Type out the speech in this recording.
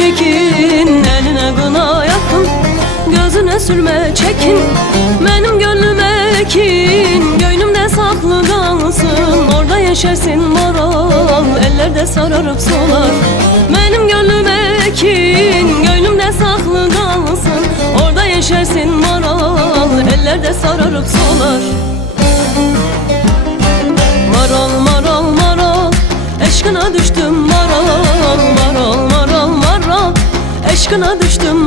çekin, eline kına yakın, gözüne sürme çekin. Benim gönlüme ekin, göynümde saklı kalsın, orada yeşersin maral, ellerde sararıp solar. Benim gönlüme ekin, göynümde saklı kalsın, orada yeşersin maral, ellerde sararıp solar. Maral maral maral, aşkına düştüm maral, maral maral maral, aşkına düştüm